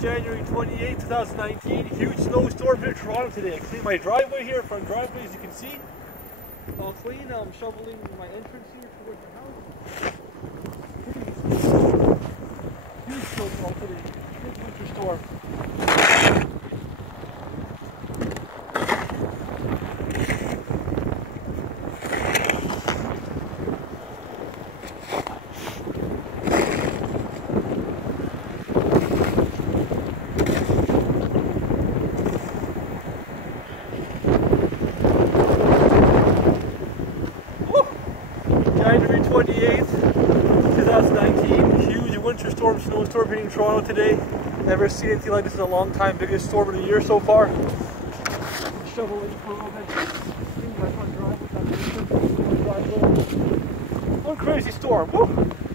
January 28, 2019. Huge snowstorm here in Toronto today. Clean my driveway here, front driveway, as you can see. All clean. I'm shoveling my entrance here towards the house. Huge snowfall today. Big winter storm. January 28th, 2019, huge winter storm, snowstorm hitting Toronto today. Never seen anything like this in a long time. Biggest storm of the year so far. Shoveling for a little bit. One crazy storm. Woo!